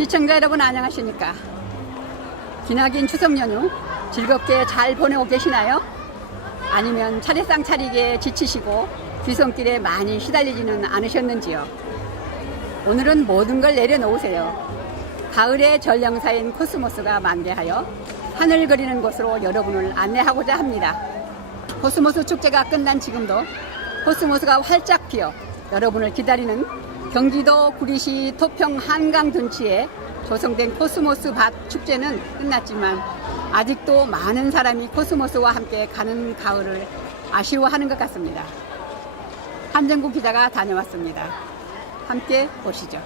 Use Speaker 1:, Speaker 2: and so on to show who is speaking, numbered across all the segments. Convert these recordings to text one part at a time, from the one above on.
Speaker 1: 시청자 여러분 안녕하십니까? 기나긴 추석 연휴 즐겁게 잘 보내고 계시나요? 아니면 차례상 차리기에 지치시고 귀성길에 많이 시달리지는 않으셨는지요? 오늘은 모든 걸 내려놓으세요. 가을의 전령사인 코스모스가 만개하여 하늘 그리는 곳으로 여러분을 안내하고자 합니다. 코스모스 축제가 끝난 지금도 코스모스가 활짝 피어 여러분을 기다리는 경기도 구리시 토평 한강 둔치에 조성된 코스모스 밭 축제는 끝났지만 아직도 많은 사람이 코스모스와 함께 가는 가을을 아쉬워하는 것 같습니다. 한정구 기자가 다녀왔습니다. 함께 보시죠.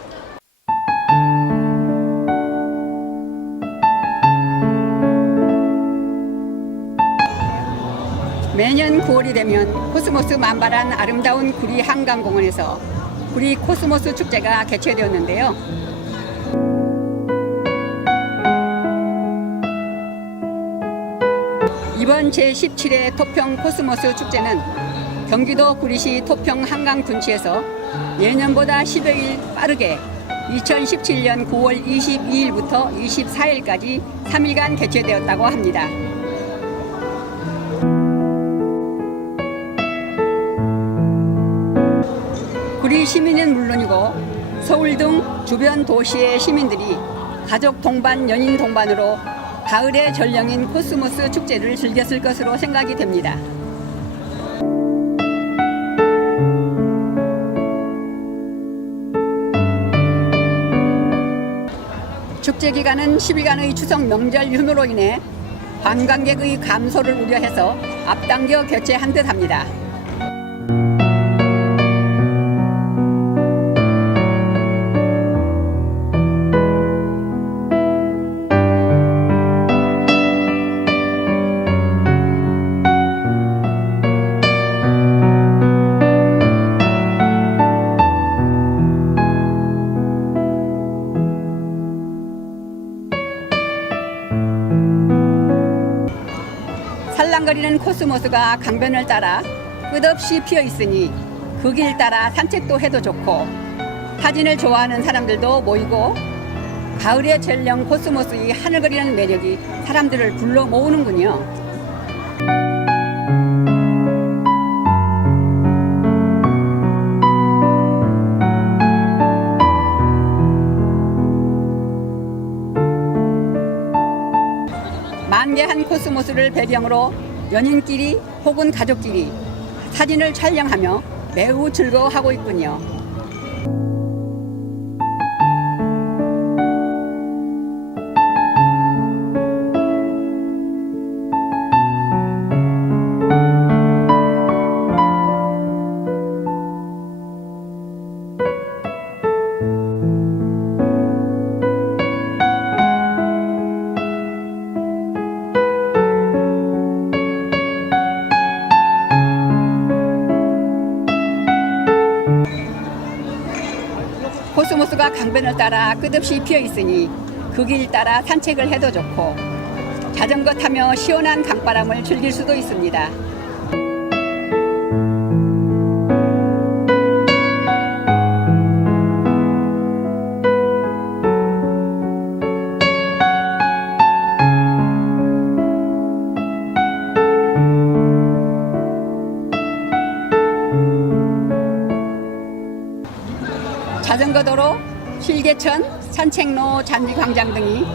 Speaker 1: 매년 9월이 되면 코스모스 만발한 아름다운 구리 한강공원에서 구리 코스모스 축제가 개최되었는데요. 이번 제17회 토평 코스모스 축제는 경기도 구리시 토평 한강 둔치에서 예년보다 10여일 빠르게 2017년 9월 22일부터 24일까지 3일간 개최되었다고 합니다. 구리 시민은 물론이고 서울 등 주변 도시의 시민들이 가족 동반, 연인 동반으로 가을의 전령인 코스모스 축제를 즐겼을 것으로 생각이 됩니다. 축제 기간은 10일간의 추석 명절 연휴로 인해 관광객의 감소를 우려해서 앞당겨 개최한 듯 합니다. 살랑거리는 코스모스가 강변을 따라 끝없이 피어 있으니 그 길 따라 산책도 해도 좋고 사진을 좋아하는 사람들도 모이고 가을의 전령 코스모스의 하늘거리는 매력이 사람들을 불러 모으는군요. 만개한 코스모스를 배경으로 연인끼리 혹은 가족끼리 사진을 촬영하며 매우 즐거워하고 있군요. 코스모스가 강변을 따라 끝없이 피어 있으니 그 길 따라 산책을 해도 좋고 자전거 타며 시원한 강바람을 즐길 수도 있습니다. 자전거 도로, 실개천, 산책로, 잔디광장 등이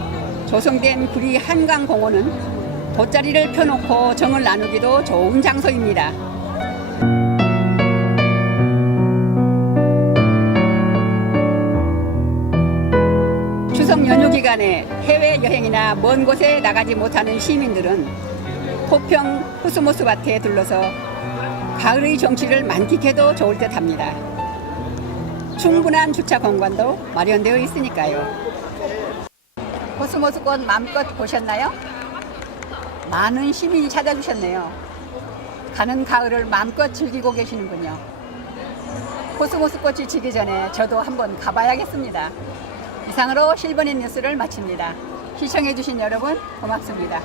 Speaker 1: 조성된 구리 한강공원은 돗자리를 펴놓고 정을 나누기도 좋은 장소입니다. 추석 연휴 기간에 해외 여행이나 먼 곳에 나가지 못하는 시민들은 토평 코스모스 밭에 들러서 가을의 정취를 만끽해도 좋을 듯 합니다. 충분한 주차 공간도 마련되어 있으니까요. 코스모스꽃 마음껏 보셨나요? 많은 시민이 찾아주셨네요. 가는 가을을 마음껏 즐기고 계시는군요. 코스모스 꽃이 지기 전에 저도 한번 가봐야겠습니다. 이상으로 실버닛 뉴스를 마칩니다. 시청해주신 여러분 고맙습니다.